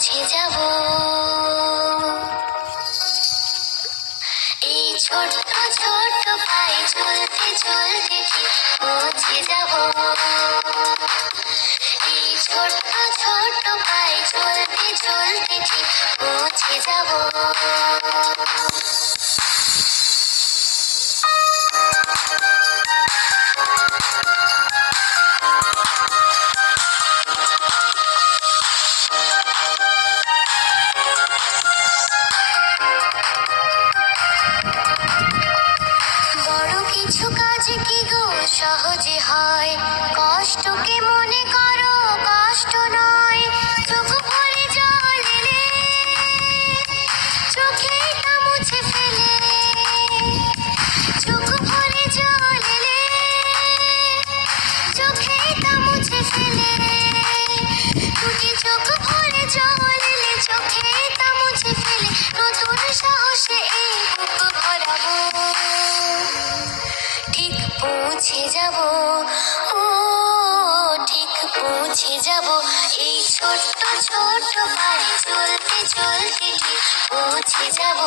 পৌঁছে যাব। এই ছোট্ট ছোট্ট পায়ে চলতে চলতে ঠিক পৌঁছে যাব। এই ছোট্ট ছোট্ট পায়ে চলতে চলতে ঠিক পৌঁছে যাব। বড় কিছু কাজ কি গো সহজে হয়, কষ্টকে মনে করো কষ্ট নয়। চোখ ভরে জল এলে চোখে তা মুছে ফেলে, চোখ ভরে জল এলে চোখে তা মুছে ফেলে। দুটি চোখ ভরে জল এলে চোখে তা মুছে ফেলে, নতুন সাহসে এই বুক ভরাবো। ঠিক পৌঁছে যাব, ও ঠিক পৌঁছে যাব। এই ছোট্ট ছোট্ট পায়ে চলতে চলতে ঠিক পৌঁছে যাব।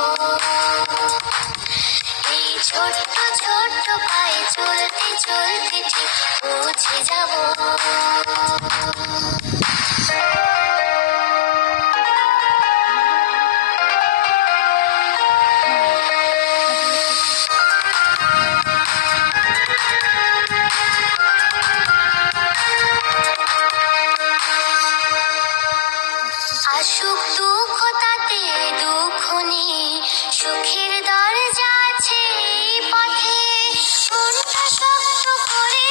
এই ছোট্ট ছোট্ট পায়ে চলতে চলতে ঠিক পৌঁছে যাব। আসুক দুঃখ তাতে দুঃখ নেই, সুখের দরজা আছে এই পথে। মনটা শক্ত করে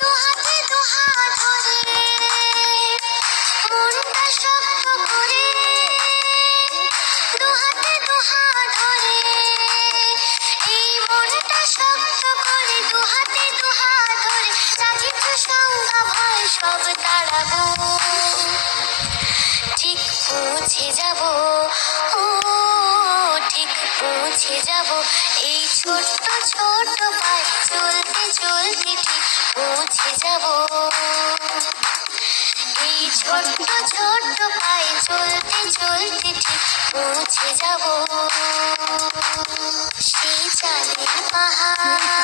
দুহাতে দুহাত ধরে, মনটা শক্ত করে দুহাতে দুহাত ধরে। এই মনটা শক্ত করে দুহাতে দুহাত ধরে, যা কিছু সংজ্ঞা ভয় সব তাড়াবো। ঠিক পৌঁছে যাব, ও ঠিক পৌঁছে যাব। এই ছোট্ট ছোট্ট পায়ে চলতে চলতে ঠিক পৌঁছে যাব। এই ছোট্ট ছোট্ট পায়ে চলতে চলতে ঠিক পৌঁছে যাব। সেই চাঁদের পাহাড়